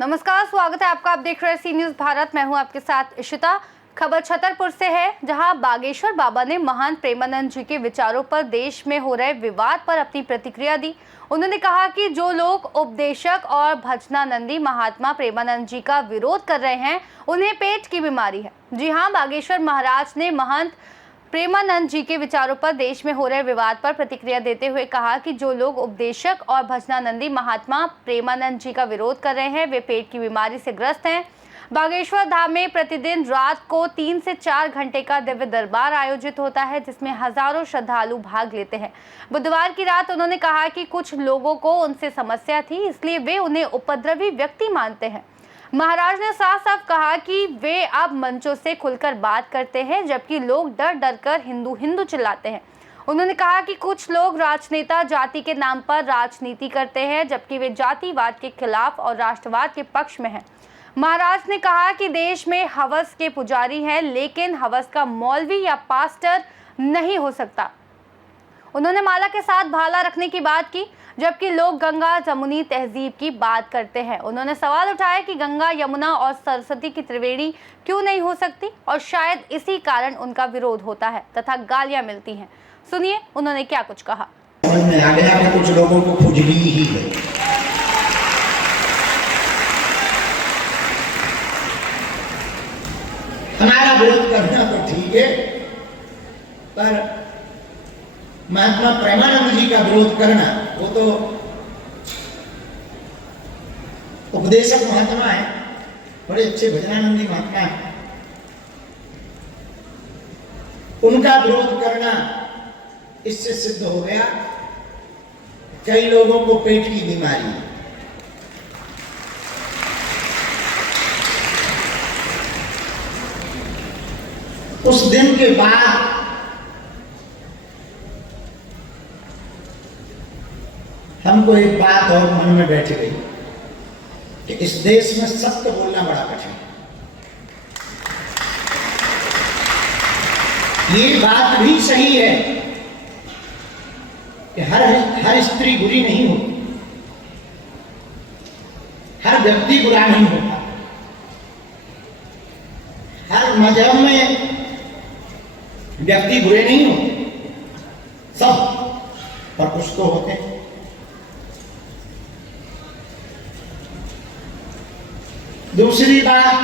नमस्कार, स्वागत है आपका। आप देख रहे हैं सी न्यूज भारत। मैं हूं आपके साथ इशिता। खबर छतरपुर से है, जहां बागेश्वर बाबा ने महान प्रेमानंद जी के विचारों पर देश में हो रहे विवाद पर अपनी प्रतिक्रिया दी। उन्होंने कहा कि जो लोग उपदेशक और भजनानंदी महात्मा प्रेमानंद जी का विरोध कर रहे हैं, उन्हें पेट की बीमारी है। जी हां, बागेश्वर महाराज ने महंत प्रेमानंद जी के विचारों पर देश में हो रहे विवाद पर प्रतिक्रिया देते हुए कहा कि जो लोग उपदेशक और भजनानंदी महात्मा प्रेमानंद जी का विरोध कर रहे हैं, वे पेट की बीमारी से ग्रस्त हैं। बागेश्वर धाम में प्रतिदिन रात को 3 से 4 घंटे का दिव्य दरबार आयोजित होता है, जिसमें हजारों श्रद्धालु भाग लेते हैं। बुधवार की रात उन्होंने कहा कि कुछ लोगों को उनसे समस्या थी, इसलिए वे उन्हें उपद्रवी व्यक्ति मानते हैं। महाराज ने साफ साफ कहा कि वे अब मंचों से खुलकर बात करते हैं, जबकि लोग डर डर कर हिंदू हिंदू चिल्लाते हैं। उन्होंने कहा कि कुछ लोग राजनेता जाति के नाम पर राजनीति करते हैं, जबकि वे जातिवाद के खिलाफ और राष्ट्रवाद के पक्ष में हैं। महाराज ने कहा कि देश में हवस के पुजारी हैं, लेकिन हवस का मौलवी या पास्टर नहीं हो सकता। उन्होंने माला के साथ भाला रखने की बात की, जबकि लोग गंगा जमुनी तहजीब की बात करते हैं। उन्होंने सवाल उठाया कि गंगा, यमुना और सरस्वती की त्रिवेणी क्यों नहीं हो सकती, और शायद इसी कारण उनका विरोध होता है तथा गालियां मिलती हैं। सुनिए उन्होंने क्या कुछ कहा। समझ में आ गया कि कुछ लोगों को खुजली ही है। हमारा विरोध करना तो ठीक है, पर महात्मा प्रेमानंद जी का विरोध करना, वो तो उपदेशक महात्मा है, बड़े अच्छे भजनानंदी महात्मा है। उनका विरोध करना, इससे सिद्ध हो गया कई लोगों को पेट की बीमारी है। उस दिन के बाद हमको एक बात और मन में बैठ गई कि इस देश में सत्य बोलना बड़ा कठिन है। ये बात भी सही है कि हर स्त्री बुरी नहीं होती, हर व्यक्ति बुरा नहीं होता, हर मजहब में व्यक्ति बुरे नहीं होते, सब पर कुछ तो होते हैं। दूसरी बात,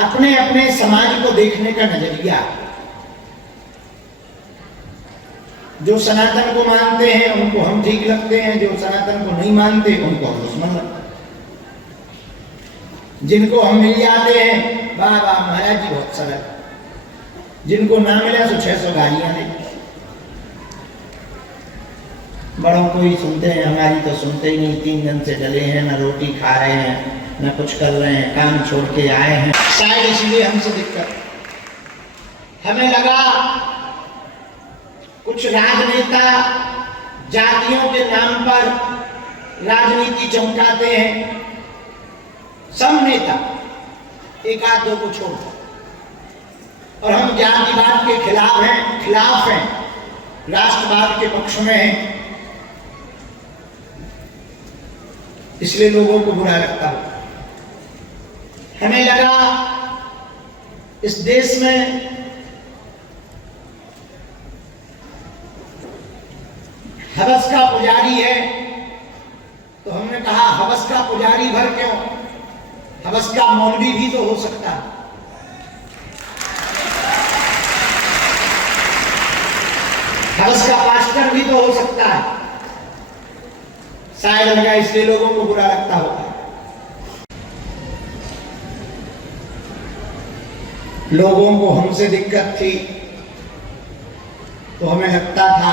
अपने अपने समाज को देखने का नजरिया। जो सनातन को मानते हैं उनको हम ठीक लगते हैं, जो सनातन को नहीं मानते उनको हम दुश्मन लगते हैं। जिनको हम मिल जाते हैं, वाह वाह महाराज जी बहुत सरल। जिनको ना मिला तो 600 गालियां दे। बड़ों को ही सुनते हैं, हमारी तो सुनते ही नहीं। 3 दिन से डले हैं, ना रोटी खा रहे हैं, ना कुछ कर रहे हैं, काम छोड़ के आए हैं। शायद इसलिए हमसे दिक्कत। हमें लगा कुछ राजनेता जातियों के नाम पर राजनीति चमकाते हैं। सब नेता, एक आध दो को छोड़, और हम जातिवाद के खिलाफ हैं, राष्ट्रवाद के पक्ष में हैं। इसलिए लोगों को बुरा लगता है। हमें लगा इस देश में हवस का पुजारी है, तो हमने कहा हवस का पुजारी भर क्यों, हवस का मौलवी भी तो हो सकता है। हवस का पास्टर भी तो हो सकता है। शायद लगा इसलिए लोगों को बुरा लगता होगा। लोगों को हमसे दिक्कत थी, तो हमें लगता था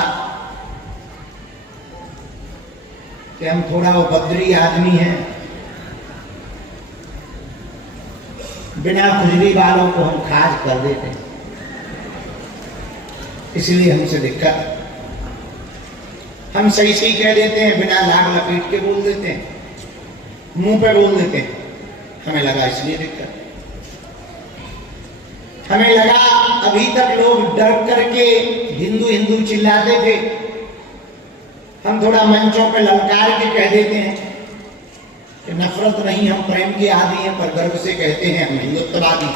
कि हम थोड़ा उपद्रवी आदमी हैं, बिना खुजली वालों को हम खाज कर देते हैं, इसलिए हमसे दिक्कत। हम सही सही कह देते हैं, बिना लाग लपेट के बोल देते हैं, मुंह पे बोल देते हैं। हमें लगा इसलिए दिक्कत। हमें लगा अभी तक लोग डर करके हिंदू हिंदू चिल्लाते थे, हम थोड़ा मंचों पे ललकार के कह देते हैं कि नफरत नहीं, हम प्रेम के आदी हैं, पर गर्व से कहते हैं हम हिंदुत्ववादी।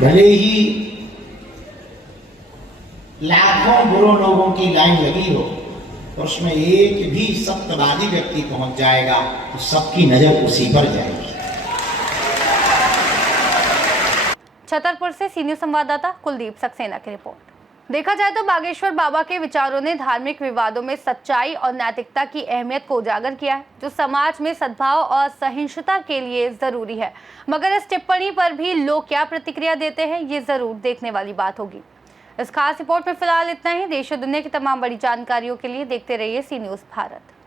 भले ही लाखों बुरे लोगों की लाइन लगी हो, और उसमें एक भी सत्यवादी व्यक्ति पहुंच जाएगा तो सबकी नजर उसी पर जाएगी। छतरपुर से सीनियर संवाददाता कुलदीप सक्सेना की रिपोर्ट। देखा जाए तो बागेश्वर बाबा के विचारों ने धार्मिक विवादों में सच्चाई और नैतिकता की अहमियत को उजागर किया है, जो समाज में सद्भाव और सहिष्णुता के लिए जरूरी है। मगर इस टिप्पणी पर भी लोग क्या प्रतिक्रिया देते हैं, ये जरूर देखने वाली बात होगी। इस खास रिपोर्ट में फिलहाल इतना ही। देश और दुनिया की तमाम बड़ी जानकारियों के लिए देखते रहिए सी न्यूज़ भारत।